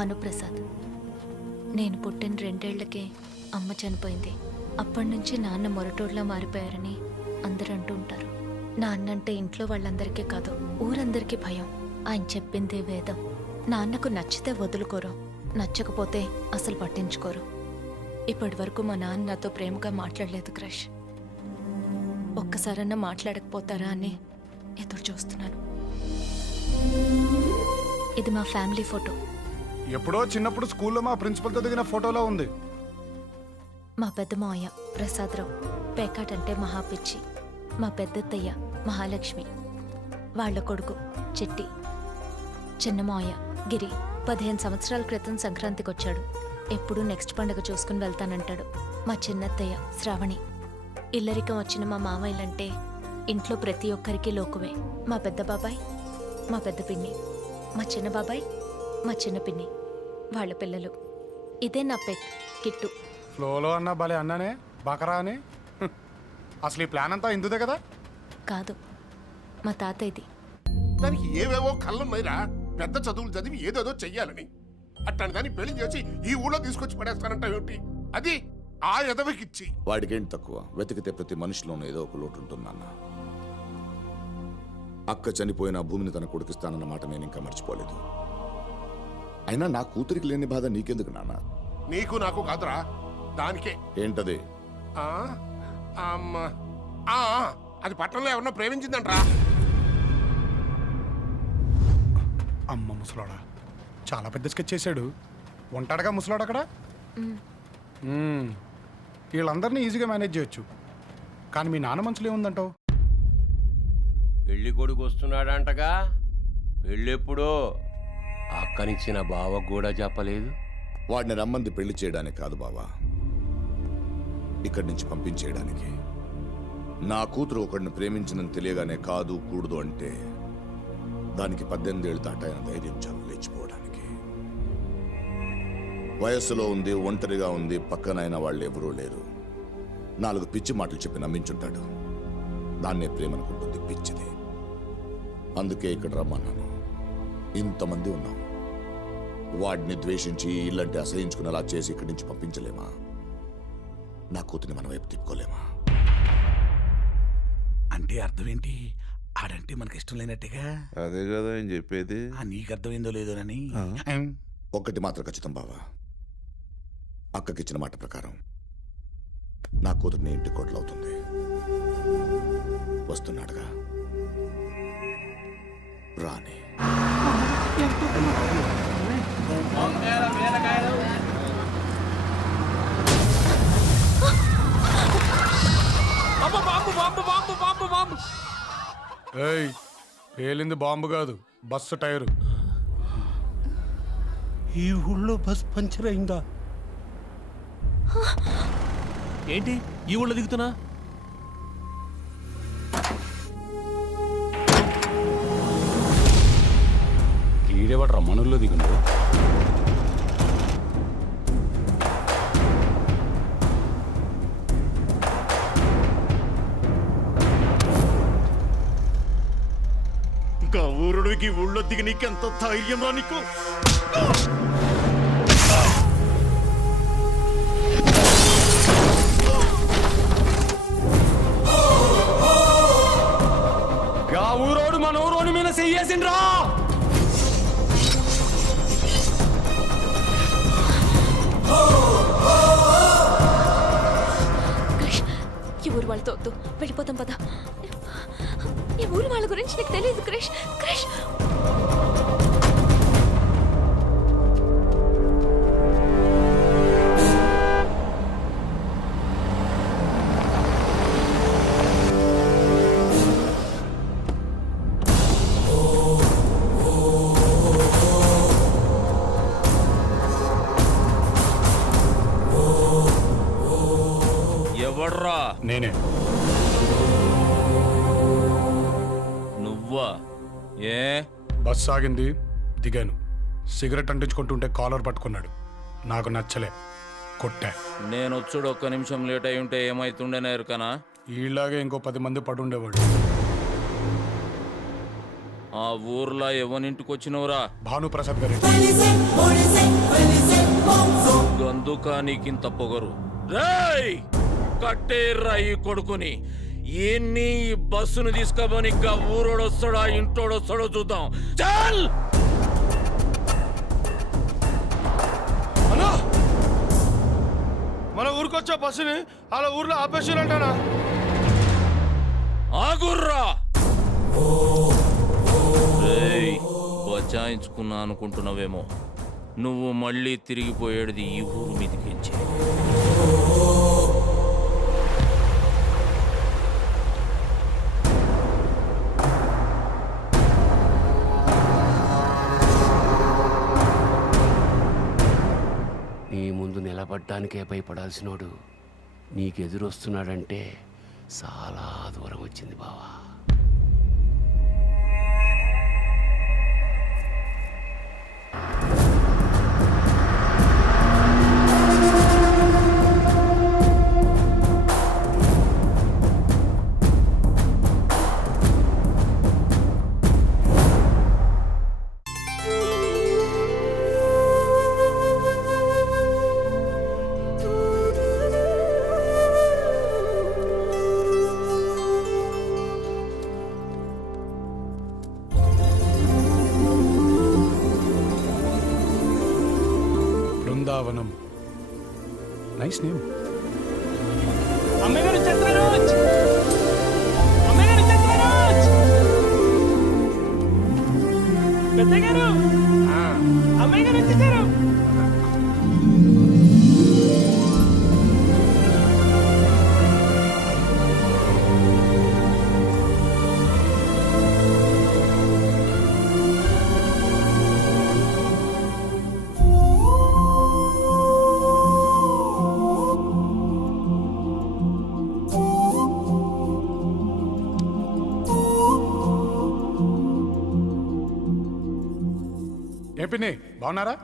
భానుప్రసాద్ నేను పుట్టిన రెండేళ్ళకే అమ్మ చనిపోయింది. అప్పటి నుంచి నాన్న మొరటోడ్లా మారిపోయారని అందరూ అంటూ ఉంటారు. నాన్నంటే ఇంట్లో వాళ్ళందరికీ కాదు ఊరందరికీ భయం. ఆయన చెప్పిందే వేదం. నాన్నకు నచ్చితే వదులుకోరు నచ్చకపోతే అసలు పట్టించుకోరు. ఇప్పటి వరకు మా నాన్న నాతో ప్రేమగా మాట్లాడలేదు క్రష్. ఒక్కసారన్నా మాట్లాడకపోతారా అని ఎదురు చూస్తున్నాను ఇది మా ఫ్యామిలీ ఫోటో. ఎప్పుడో చిన్నప్పుడు స్కూల్లో మా ప్రిన్సిపల్తో దిగిన ఫోటోలో ఉంది. మా పెద్ద మావయ్య ప్రసాదరావు పేకాట్ అంటే మహాపిచ్చి మా పెద్దత్తయ్య మహాలక్ష్మి వాళ్ళ కొడుకు చెట్టి చిన్న మావయ్య గిరి పదిహేను సంవత్సరాల క్రితం సంక్రాంతికి వచ్చాడు ఎప్పుడు నెక్స్ట్ పండుగ చూసుకుని వెళ్తానంటాడు మా చిన్నత్తయ్య శ్రావణి. ఇల్లరికం వచ్చిన మా మావయ్యలంటే ఇంట్లో ప్రతి ఒక్కరికి లోకువే. మా పెద్ద బాబాయ్ మా పెద్ద పిన్ని మా చిన్న బాబాయ్ మా చిన్న పిన్ని. వాళ్ళ పిల్లలు. ఇదే నా పెట్ కిట్టు. ఫ్లోలో అన్నా భలే అన్నానే బకరా అని. హ్మ్. అసలు ఈ ప్లాన్ అంతా ఇందుదే కదా? కాదు మా తాతయ్యది. దానికి ఏవేవో కళ్ళున్నాయిరా. పెద్ద చదువులు చదివి ఏదేదో చెయ్యాలని. అట్లాంటి దాన్ని పెళ్ళి చేసి ఈ ఊళ్ళో తీసుకొచ్చి పడేస్తానంట ఏమిటి? అది ఆ ఎదవికిచ్చి. వాడికేంటి తక్కువ? వెతికితే ప్రతి మనిషిలోనూ ఏదో ఒక లోటు ఉంటుందన్న అక్క చనిపోయిన భూమిని తన కొడుకిస్తానన్న మాట నేను ఇంకా మర్చిపోలేదు. అయినా నా కూతురికి లేని బాధ నీకెందుకు నాన్న? నీకు నాకు కాదురా. దానికే. ఏంటది? ఆ అమ్మ. ఆ, అది పట్టణంలో ఎవరన్నా ప్రేమించిందంట్రా. అమ్మ ముసలోడా చాలా పెద్ద స్కెచ్ చేశాడు. ఉంటాడుగా ముసలోడు అక్కడ? మ్మ్. వీళ్ళందరినీ ఈజీగా మేనేజ్ చేయొచ్చు. కానీ మీ నాన్న మనసులో ఏముందంటావు? పెళ్ళి కొడుకు వస్తున్నాడంటగా? పెళ్ళెప్పుడో? అక్కనిచ్చిన బావ కూడా చెప్పలేదు వాడిని రమ్మంది పెళ్ళి చేయడానికి కాదు బావా. ఇక్కడి నుంచి పంపించేయడానికి. నా కూతురు ఒకడిని ప్రేమించినని తెలియగానే కాదు కూడదు అంటే దానికి పద్దెనిమిది ఏళ్ళు ధైర్యం చాలు లేచిపోవడానికి. వయస్సులో ఉంది ఒంటరిగా ఉంది పక్కనైన వాళ్ళు ఎవరూ లేరు. నాలుగు పిచ్చి మాటలు చెప్పి నమ్మించుంటాడు. దాన్నే ప్రేమనుకుంటుంది పిచ్చిది. అందుకే ఇక్కడ రమ్మన్నాను. ఇంతమంది ఉన్నాం. వాడిని ద్వేషించి ఇల్లంటే అసహించుకునేలా చేసి ఇక్కడి నుంచి పంపించలేమా? నా కూతుని మన వైపు తిప్పుకోలేమా? అంటే అర్థం ఏంటి ఆడంటే మనకి ఇష్టం లేనట్టుగా? అదే కదా ఆయన చెప్పేది. ఆ నీకు అర్థమైందో లేదోనని ఒక్కటి మాత్రం ఖచ్చితం బావా. అక్కకిచ్చిన మాట ప్రకారం నా కూతుర్ని ఇంటి కోట్లవుతుంది వస్తున్నాడుగా. రాని ఏయ్ పేలింది బాంబు కాదు బస్సు టైరు. ఈ ఊళ్ళో బస్ పంచర్ అయిందా? ఏంటి? ఈ ఊళ్ళో దిగుతున్నా? ఈడేవాడు మనల్లో దిగుండు ఇంకా ఊరుడికి ఊళ్ళో దిగి నీకెంత ధైర్యం రా నీకు? గా ఊరోడు మన ఊరోని మీద చెయ్యేసిండ్రా! ఈ ఊరు వాళ్ళతో వద్దు. వెళ్ళిపోతాం పద. ఈ ఊరు వాళ్ళ గురించి నీకు తెలియదు క్రిష్. క్రిష్! ఎవడ్రా నేనే. నువ్వా? ఏ? బస్ ఆగింది దిగాను. సిగరెట్ అంటించుకుంటుంటే కాలర్ పట్టుకున్నాడు. నాకు నచ్చలే. కొట్టా. నేను వచ్చుడు ఒక్క నిమిషం లేట్ అయి ఉంటే ఏమైతుండేనా ఎరుకనా ఈలాగే ఇంకో పది మంది పడుండేవాడు ఆ ఊర్లో ఎవరింటికి వచ్చినవురా భానుప్రసాద్ గారు. గందుక నీకింత పొగరు. రేయ్! కట్టేర్రా ఈ కొడుకుని. ఎన్ని ఈ బస్సును తీసుకోబోని ఇంకా ఊరోడొస్తాడా ఇంటోడొస్తాడో చూద్దాం. చల్! మన ఊరికొచ్చే బస్సుని అలా ఊర్లో ఆపేసిరంటానా? ఆగుర్రా! రేయ్ బచాయించుకున్నా అనుకుంటున్నావేమో. నువ్వు మళ్ళీ తిరిగిపోయేది ఈ ఊరు మీదకించే నిలబడ్డానికే భయపడాల్సినోడు నీకెదురొస్తున్నాడంటే చాలా దూరం వచ్చింది బావా. నైస్ నేమ్ అమ్మగారు చంద్రరాజ్! అమ్మగారు చంద్రరాజ్! పెద్దగారు! అమ్మగారు వచ్చేసారు! పిన్ని బాగున్నారా?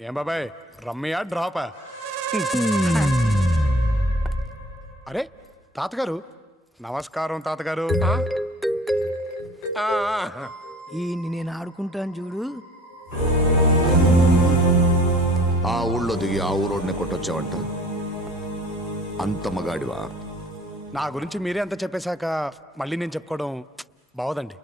ఏం బాబాయ్ రమ్మయ్యా డ్రాపా? అరే తాతగారు. నమస్కారం తాతగారు. ఆ, ఆ, ఈ నేను ఆడుకుంటాను చూడు. ఆ ఊళ్ళో దిగి ఆ ఊరోడిని కొట్టొచ్చావంట. అంత మగాడివా? నా గురించి మీరే అంత చెప్పేశాక మళ్ళీ నేను చెప్పుకోవడం బావదండి.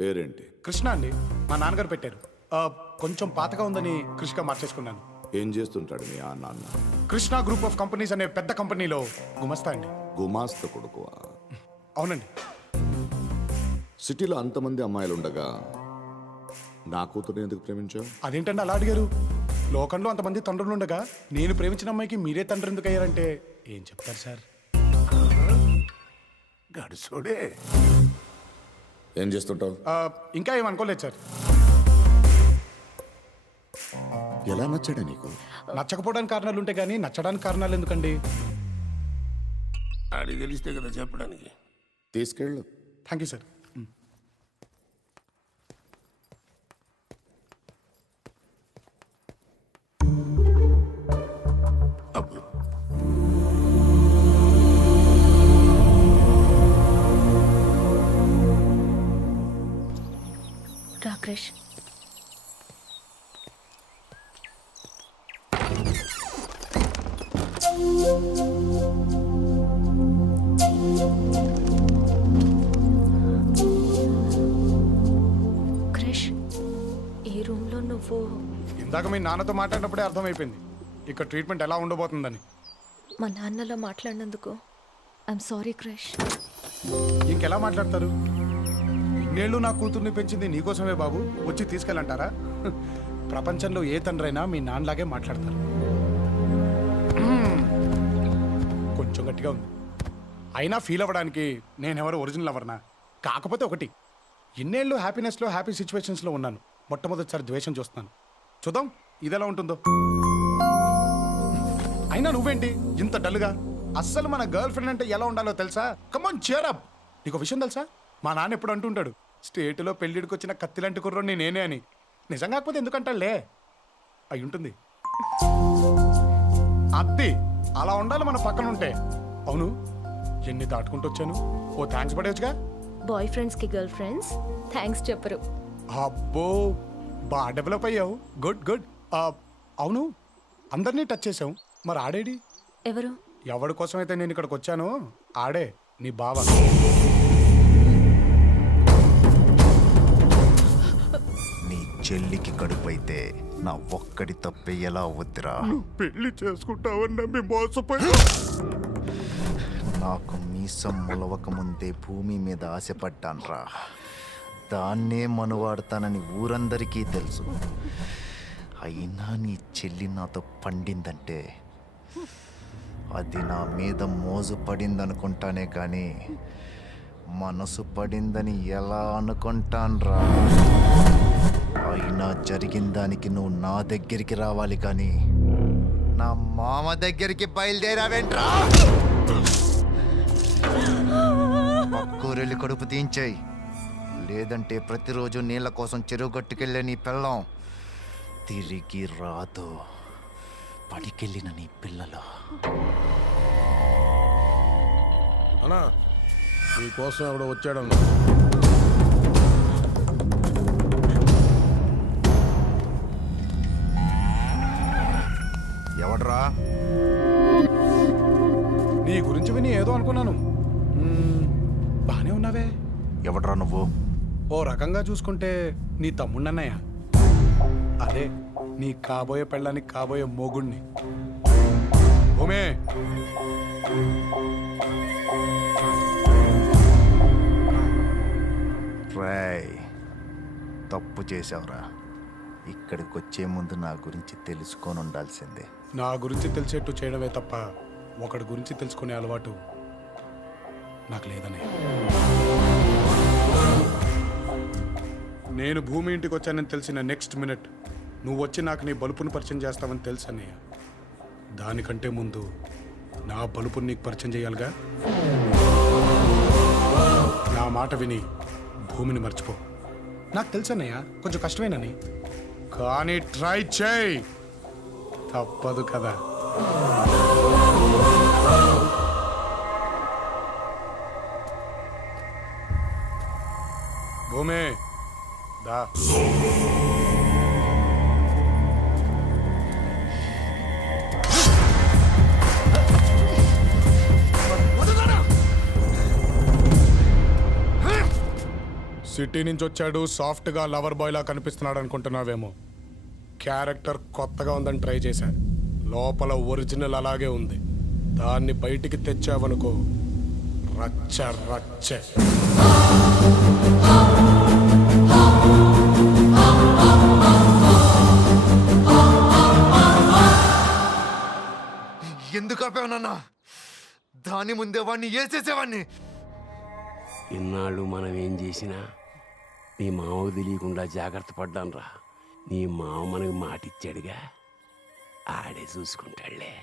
పేరేంటి? కృష్ణ అండి మా నాన్నగారు పెట్టారు. ఆ, కొంచెం పాతగా ఉందని కృషిగా మార్చేసుకున్నాను. ఏం చేస్తుంటాడు మీ ఆ నాన్న? కృష్ణ గ్రూప్ ఆఫ్ కంపెనీస్ అనే పెద్ద కంపెనీలో గుమస్తా అండి. గుమాస్త కొడుకువా? అవునండి. సిటీలో అంతమంది అమ్మాయిలు ఉండగా నా కూతురు ఎందుకు ప్రేమించావు? అదేంటండి అలా అడిగారు? లోకంలో అంతమంది తండ్రులు ఉండగా నేను ప్రేమించిన అమ్మాయికి మీరే తండ్రి ఎందుకు అయ్యారంటే ఏం చెప్తారు సార్? గడుసోడే. ఏం చేస్తుంటావు? ఇంకా ఏం అనుకోలేదు సార్. ఎలా నచ్చాడా నీకు? నచ్చకపోవడానికి కారణాలు ఉంటాయి కానీ నచ్చడానికి కారణాలు ఎందుకండి? ఆడికి తెలిస్తే కదా చెప్పడానికి. తీసుకెళ్ళు. Thank you sir. రా క్రిష్ క్రిష్ ఈ రూమ్లో నువ్వు ఇందాక మీ నాన్నతో మాట్లాడినప్పుడే అర్థమైపోయింది. ఇక్కడ ట్రీట్మెంట్ ఎలా ఉండబోతుందని. మా నాన్నలో మాట్లాడినందుకు ఐఎమ్ సారీ క్రిష్. ఇంకెలా మాట్లాడతారు? ఇన్నేళ్ళు నా కూతుర్ని పెంచింది నీకోసమే బాబు. వచ్చి తీసుకెళ్ళంటారా? ప్రపంచంలో ఏ తండ్రైనా మీ నాన్నలాగే మాట్లాడతారు. కొంచెం గట్టిగా ఉంది. అయినా ఫీల్ అవ్వడానికి నేనెవరు ఒరిజినల్ అవర్నా కాకపోతే ఒకటి ఇన్నేళ్ళు హ్యాపీనెస్లో హ్యాపీ సిచ్యువేషన్స్లో ఉన్నాను. మొట్టమొదటిసారి ద్వేషం చూస్తున్నాను. చూద్దాం ఇది ఎలా ఉంటుందో. అయినా నువ్వేంటి ఇంత డల్గా? అస్సలు మన గర్ల్ ఫ్రెండ్ అంటే ఎలా ఉండాలో తెలుసా? కమాన్ చేరప్ నీకు విషయం తెలుసా? మా నాన్న ఎప్పుడు అంటుంటాడు స్టేట్లో పెళ్ళిడికి వచ్చిన కత్తిలాంటి కుర్రోని నేనే అని. నిజం కాకపోతే ఎందుకంటాలే అయి ఉంటుంది అత్తి అలా ఉండాలి మన పక్కన ఉంటే అవును ఎన్ని దాటుకుంటూ వచ్చాను ఓ థ్యాంక్స్ పడేవచ్చుగా బాయ్ ఫ్రెండ్స్కి గర్ల్ ఫ్రెండ్స్ థ్యాంక్స్ చెప్పరు. అబ్బో బాగా డెవలప్ అయ్యావు. Good good. అవును అందరినీ టచ్ చేసావు మరి ఆడేడి ఎవరు? ఎవడి కోసం అయితే నేను ఇక్కడికి వచ్చానో ఆడే నీ బావ. చెల్లికి కడుపైతే నా ఒక్కడి తప్పే ఎలా వద్దురా పెళ్ళి చేసుకుంటావని నమ్మి మోసపోయి నాకు మీసం మొలవక ముందే భూమి మీద ఆశపడ్డాన్రా. దాన్నే మనువాడతానని ఊరందరికీ తెలుసు. అయినా నీ చెల్లి నాతో పండిందంటే అది నా మీద మోజు పడిందనుకుంటానే కానీ మనసు పడిందని ఎలా అనుకుంటాన్రా? అయినా జరిగిన దానికి నువ్వు నా దగ్గరికి రావాలి కానీ నా మామ దగ్గరికి బయలుదేరావేంట్రా? పక్కూరెళ్ళి కడుపు తీయించాయి లేదంటే ప్రతిరోజు నీళ్ళ కోసం చెరువు గట్టుకెళ్ళే నీ పిల్లం. తిరిగి రాదు పడికెళ్ళిన నీ పిల్లలు. అన్నా నీకోసం ఎవడో వచ్చాడన్నా. ఎవడ్రా నీ గురించి విని ఏదో అనుకున్నాను. బానే ఉన్నావే. ఎవడ్రా నువ్వు? ఓ రకంగా చూసుకుంటే నీ తమ్ముడన్నయ్య అదే నీ కాబోయే పెళ్ళానికి కాబోయే మొగుణ్ణి. ఓమే. రేయ్ తప్పు చేసావురా ఇక్కడికి వచ్చే ముందు నా గురించి తెలుసుకొని ఉండాల్సిందే. నా గురించి తెలిసేట్టు చేయడమే తప్ప ఒకడి గురించి తెలుసుకునే అలవాటు నాకు లేదనే. నేను భూమి ఇంటికి వచ్చానని తెలిసిన నెక్స్ట్ మినిట్ నువ్వు వచ్చి నాకు నీ బలుపుని పరిచయం చేస్తావని తెలుసు అన్నయ్య. దానికంటే ముందు నా బలుపుని నీకు పరిచయం చేయాలిగా? నా మాట విని భూమిని మర్చిపో. నాకు తెలుసన్నయ్య కొంచెం కష్టమేనని. కానీ ట్రై చేయి! తప్పదు కదా. భూమి దా. సిటీ నుంచి వచ్చాడు సాఫ్ట్గా లవర్ బాయ్ లా కనిపిస్తున్నాడు అనుకుంటున్నావేమో. క్యారెక్టర్ కొత్తగా ఉందని ట్రై చేశా లోపల ఒరిజినల్ అలాగే ఉంది. దాన్ని బయటికి తెచ్చావనుకో రచ్చ రచ్చ. ఎందుకు ఆపావునన్నా దాని ముందే వాడిని వేసేసేవాడిని ఇన్నాళ్ళు మనం ఏం చేసినా నీ మామకు తెలియకుండా జాగ్రత్త పడ్డాను రా నీ మామ మనకు మాటిచ్చాడుగా. ఆడే చూసుకుంటాడులే.